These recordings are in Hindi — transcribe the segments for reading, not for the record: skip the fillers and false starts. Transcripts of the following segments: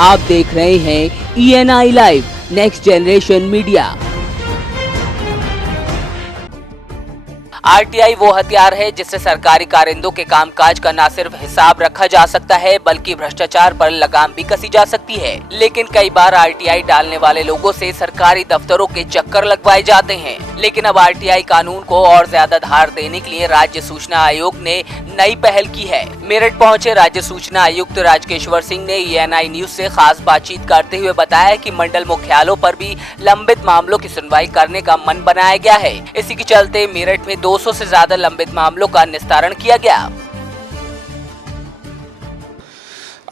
आप देख रहे हैं ENI live next generation media. RTI वो हथियार है जिससे सरकारी कारिंदों के कामकाज का न सिर्फ हिसाब रखा जा सकता है बल्कि भ्रष्टाचार पर लगाम भी कसी जा सकती है। लेकिन कई बार RTI डालने वाले लोगों से सरकारी दफ्तरों के चक्कर लगवाए जाते हैं। लेकिन अब RTI कानून को और ज्यादा धार देने के लिए राज्य सूचना आयोग ने नई पहल की है। मेरठ पहुंचे राज्य सूचना आयुक्त राजकेश्वर सिंह ने ENI न्यूज से खास बातचीत करते हुए बताया कि मंडल मुख्यालयों पर भी लंबित मामलों की सुनवाई करने का मन बनाया गया है। इसी के चलते मेरठ में 200 से ज्यादा लंबित मामलों का निस्तारण किया गया।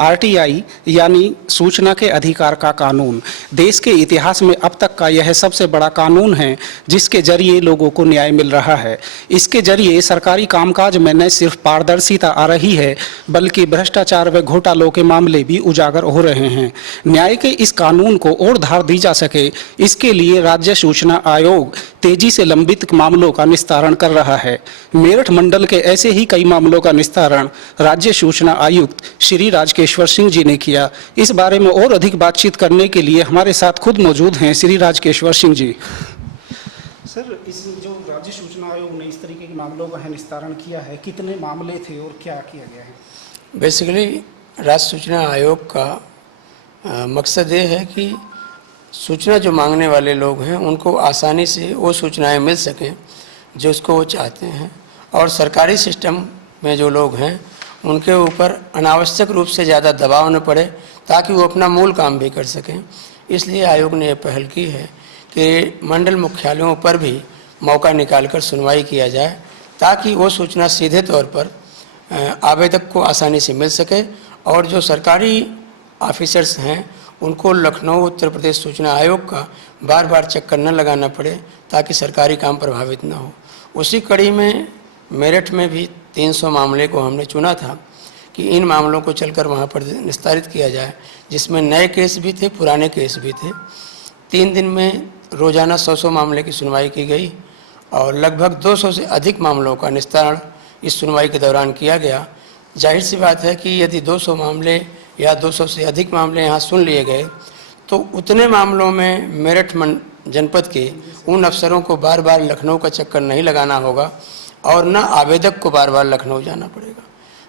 RTI यानी सूचना के अधिकार का कानून देश के इतिहास में अब तक का यह सबसे बड़ा कानून है जिसके जरिए लोगों को न्याय मिल रहा है। इसके जरिए सरकारी कामकाज में न सिर्फ पारदर्शिता आ रही है बल्कि भ्रष्टाचार व घोटालों के मामले भी उजागर हो रहे हैं। न्याय के इस कानून को और धार दी जा सके इसके लिए राज्य सूचना आयोग तेजी से लंबित मामलों का निस्तारण कर रहा है। मेरठ मंडल के ऐसे ही कई मामलों का निस्तारण राज्य सूचना आयुक्त श्री राजकेश्वर सिंह जी ने किया। इस बारे में और अधिक बातचीत करने के लिए हमारे साथ खुद मौजूद हैं श्री राजकेश्वर सिंह जी। सर, इस जो राज्य सूचना आयोग ने इस तरीके के मामलों का निस्तारण किया है, कितने मामले थे और क्या किया गया है? बेसिकली राज्य सूचना आयोग का मकसद ये है कि सूचना जो मांगने वाले लोग हैं उनको आसानी से वो सूचनाएं मिल सकें जो उसको वो चाहते हैं, और सरकारी सिस्टम में जो लोग हैं उनके ऊपर अनावश्यक रूप से ज़्यादा दबाव न पड़े ताकि वो अपना मूल काम भी कर सकें। इसलिए आयोग ने यह पहल की है कि मंडल मुख्यालयों पर भी मौका निकालकर सुनवाई किया जाए ताकि वो सूचना सीधे तौर पर आवेदक को आसानी से मिल सके, और जो सरकारी ऑफिसर्स हैं उनको लखनऊ उत्तर प्रदेश सूचना आयोग का बार बार चक्कर न लगाना पड़े ताकि सरकारी काम प्रभावित न हो। उसी कड़ी में मेरठ में भी 300 मामले को हमने चुना था कि इन मामलों को चलकर वहाँ पर निस्तारित किया जाए, जिसमें नए केस भी थे, पुराने केस भी थे। 3 दिन में रोज़ाना 100 मामले की सुनवाई की गई और लगभग 200 से अधिक मामलों का निस्तारण इस सुनवाई के दौरान किया गया। जाहिर सी बात है कि यदि 200 मामले या 200 से अधिक मामले यहाँ सुन लिए गए तो उतने मामलों में मेरठ जनपद के उन अफसरों को बार बार लखनऊ का चक्कर नहीं लगाना होगा और न आवेदक को बार बार लखनऊ जाना पड़ेगा।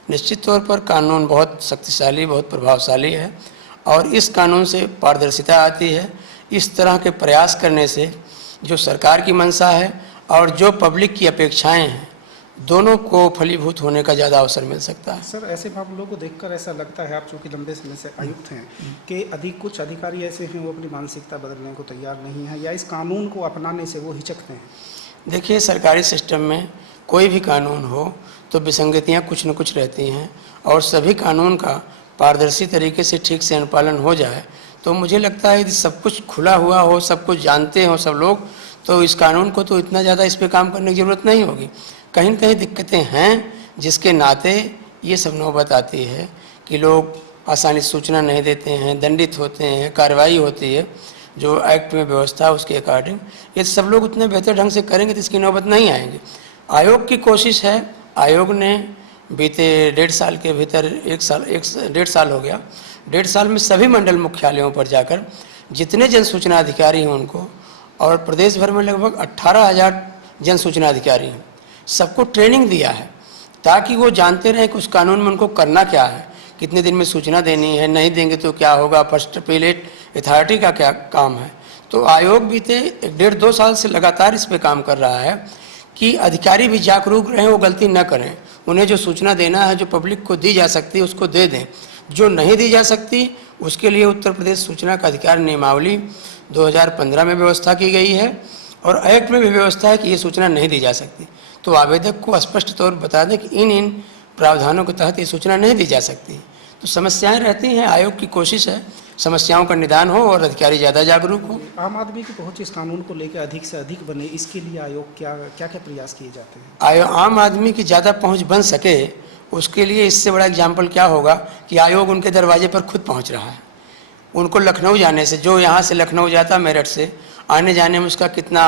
निश्चित तौर पर कानून बहुत शक्तिशाली, बहुत प्रभावशाली है और इस कानून से पारदर्शिता आती है। इस तरह के प्रयास करने से जो सरकार की मंशा है और जो पब्लिक की अपेक्षाएं हैं दोनों को फलीभूत होने का ज़्यादा अवसर मिल सकता है। सर, ऐसे मामलों को देखकर ऐसा लगता है, आप चूँकि लंबे समय से आयुक्त हैं, कि कुछ अधिकारी ऐसे हैं वो अपनी मानसिकता बदलने को तैयार नहीं है या इस कानून को अपनाने से वो हिचकते हैं। देखिए, सरकारी सिस्टम में कोई भी कानून हो तो विसंगतियाँ कुछ न कुछ रहती हैं और सभी कानून का पारदर्शी तरीके से ठीक से अनुपालन हो जाए तो मुझे लगता है यदि सब कुछ खुला हुआ हो, सब कुछ जानते हो सब लोग, तो इस कानून को तो इतना ज़्यादा इस पर काम करने की ज़रूरत नहीं होगी। कहीं न कहीं दिक्कतें हैं जिसके नाते ये सब नौबत आती है कि लोग आसानी से सूचना नहीं देते हैं, दंडित होते हैं, कार्रवाई होती है जो एक्ट में व्यवस्था है उसके अकॉर्डिंग। ये सब लोग उतने बेहतर ढंग से करेंगे तो इसकी नौबत नहीं आएंगे। आयोग की कोशिश है, आयोग ने बीते 1.5 साल के भीतर 1.5 साल हो गया, 1.5 साल में सभी मंडल मुख्यालयों पर जाकर जितने जन सूचना अधिकारी हैं उनको, और प्रदेश भर में लगभग 18,000 जन सूचना अधिकारी हैं, सबको ट्रेनिंग दिया है ताकि वो जानते रहें कि उस कानून में उनको करना क्या है, कितने दिन में सूचना देनी है, नहीं देंगे तो क्या होगा, फर्स्ट अपीलेट अथॉरिटी का क्या काम है। तो आयोग बीते 1.5-2 साल से लगातार इस पर काम कर रहा है कि अधिकारी भी जागरूक रहें, वो गलती न करें। उन्हें जो सूचना देना है, जो पब्लिक को दी जा सकती है उसको दे दें, जो नहीं दी जा सकती उसके लिए उत्तर प्रदेश सूचना का अधिकार नियमावली 2015 में व्यवस्था की गई है और एक्ट में भी व्यवस्था है कि ये सूचना नहीं दी जा सकती। तो आवेदक को स्पष्ट तौर पर बता दें कि इन प्रावधानों के तहत ये सूचना नहीं दी जा सकती। तो समस्याएं रहती हैं, आयोग की कोशिश है समस्याओं का निदान हो और अधिकारी ज़्यादा जागरूक हो। आम आदमी की पहुंच इस कानून को लेकर अधिक से अधिक बने, इसके लिए आयोग क्या क्या प्रयास किए जाते हैं? आम आदमी की ज़्यादा पहुंच बन सके उसके लिए इससे बड़ा एग्जाम्पल क्या होगा कि आयोग उनके दरवाजे पर खुद पहुंच रहा है। उनको लखनऊ जाने से, जो यहाँ से लखनऊ जाता मेरठ से, आने जाने में उसका कितना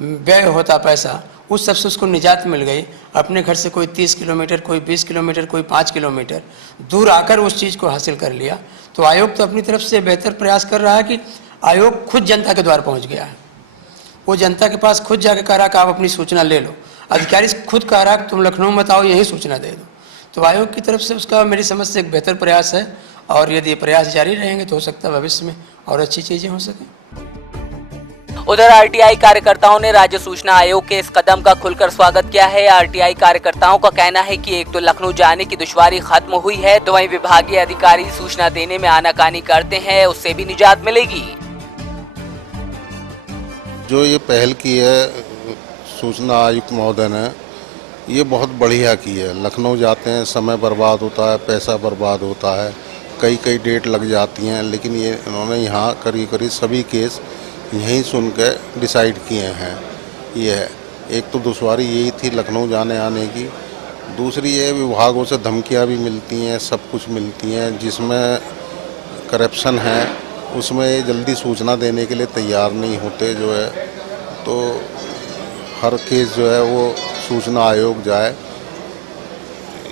व्यय होता पैसा, उस सबसे उसको निजात मिल गई। अपने घर से कोई 30 किलोमीटर, कोई 20 किलोमीटर, कोई 5 किलोमीटर दूर आकर उस चीज़ को हासिल कर लिया। तो आयोग तो अपनी तरफ से बेहतर प्रयास कर रहा है कि आयोग खुद जनता के द्वार पहुंच गया है। वो जनता के पास खुद जाकर कह रहा कि आप अपनी सूचना ले लो। अधिकारी खुद कह रहा कि तुम लखनऊ मत आओ, यही सूचना दे दो। तो आयोग की तरफ से उसका मेरी समझ से एक बेहतर प्रयास है, और यदि ये प्रयास जारी रहेंगे तो हो सकता है भविष्य में और अच्छी चीज़ें हो सकें। उधर आरटीआई कार्यकर्ताओं ने राज्य सूचना आयोग के इस कदम का खुलकर स्वागत किया है। आरटीआई कार्यकर्ताओं का कहना है कि एक तो लखनऊ जाने की दुश्वारी खत्म हुई है, तो वहीं विभागीय अधिकारी सूचना देने में आनाकानी करते हैं, उससे भी निजात मिलेगी। जो ये पहल की है सूचना आयुक्त महोदय ने, ये बहुत बढ़िया की है। लखनऊ जाते हैं, समय बर्बाद होता है, पैसा बर्बाद होता है, कई डेट लग जाती हैं, लेकिन ये इन्होंने यहाँ करीब सभी केस यहीं सुन के डिसाइड किए हैं। ये है, एक तो दुश्वारी यही थी लखनऊ जाने आने की, दूसरी ये विभागों से धमकियाँ भी मिलती हैं, सब कुछ मिलती हैं, जिसमें करप्शन है उसमें जल्दी सूचना देने के लिए तैयार नहीं होते जो है। तो हर केस जो है वो सूचना आयोग जाए।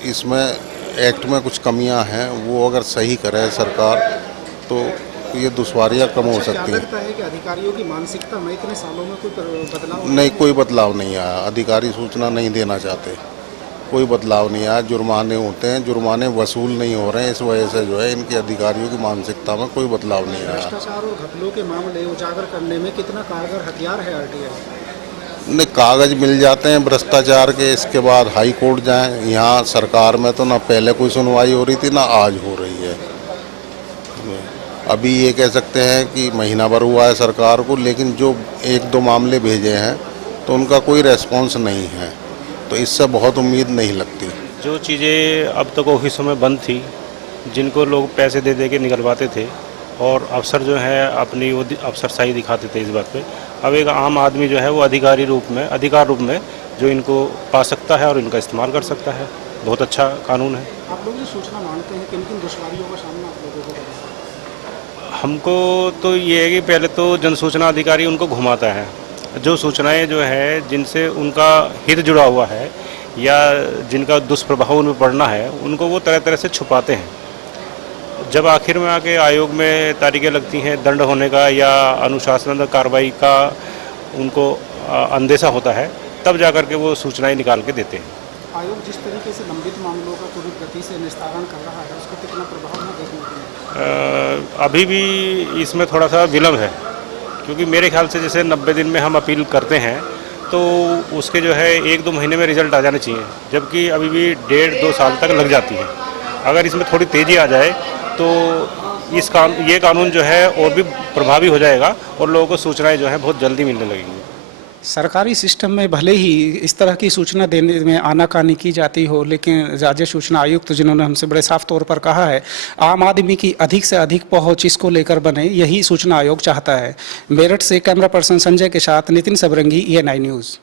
इसमें एक्ट में कुछ कमियां हैं, वो अगर सही करे सरकार तो ये दुश्वारियां कम हो सकती हैं। लगता है कि अधिकारियों की मानसिकता में इतने सालों में कोई बदलाव नहीं, कोई बदलाव नहीं आया। अधिकारी सूचना नहीं देना चाहते, कोई बदलाव नहीं आया। जुर्माने होते हैं, जुर्माने वसूल नहीं हो रहे हैं, इस वजह से जो है इनकी अधिकारियों की मानसिकता में कोई बदलाव नहीं आया। भ्रष्टाचार और घपलों के मामले उजागर करने में कितना कारगर हथियार है आरटीआई? नहीं, कागज मिल जाते हैं भ्रष्टाचार के, इसके बाद हाई कोर्ट जाएं। यहाँ सरकार में तो ना पहले कोई सुनवाई हो रही थी, ना आज हो रही है। अभी ये कह सकते हैं कि महीना भर हुआ है सरकार को, लेकिन जो 1-2 मामले भेजे हैं तो उनका कोई रेस्पॉन्स नहीं है, तो इससे बहुत उम्मीद नहीं लगती। जो चीज़ें अब तक ऑफिसों में बंद थी, जिनको लोग पैसे दे दे के निकलवाते थे और अफसर जो है अपनी वो अफसरशाही दिखाते थे इस बात पे, अब एक आम आदमी जो है वो अधिकार रूप में जो इनको पा सकता है और इनका इस्तेमाल कर सकता है। बहुत अच्छा कानून है। आप लोग जो सूचना मांगते हैं, किन किन दुश्वारियों का सामना आप लोगों को करना है? हमको तो ये है कि पहले तो जन सूचना अधिकारी उनको घुमाता है। जो सूचनाएं जो है जिनसे उनका हित जुड़ा हुआ है या जिनका दुष्प्रभाव उन पर पड़ना है, उनको वो तरह तरह से छुपाते हैं। जब आखिर में आके आयोग में तारीखें लगती हैं दंड होने का या अनुशासन कार्रवाई का उनको अंदेशा होता है, तब जाकर के वो सूचनाएं निकाल के देते हैं। आयोग जिस तरीके से लंबित मामलों का त्वरित गति से निस्तारण कर रहा है, उसका कितना प्रभाव है देखने को मिला? अभी भी इसमें थोड़ा सा विलम्ब है, क्योंकि मेरे ख्याल से जैसे 90 दिन में हम अपील करते हैं तो उसके जो है 1-2 महीने में रिजल्ट आ जाने चाहिए, जबकि अभी भी 1.5-2 साल तक लग जाती है। अगर इसमें थोड़ी तेज़ी आ जाए तो ये कानून जो है और भी प्रभावी हो जाएगा और लोगों को सूचनाएं जो है बहुत जल्दी मिलने लगेंगी। सरकारी सिस्टम में भले ही इस तरह की सूचना देने में आनाकानी की जाती हो, लेकिन राज्य सूचना आयुक्त जिन्होंने हमसे बड़े साफ तौर पर कहा है, आम आदमी की अधिक से अधिक पहुंच इसको लेकर बने, यही सूचना आयोग चाहता है। मेरठ से कैमरा पर्सन संजय के साथ नितिन सबरंगी, ENI न्यूज़।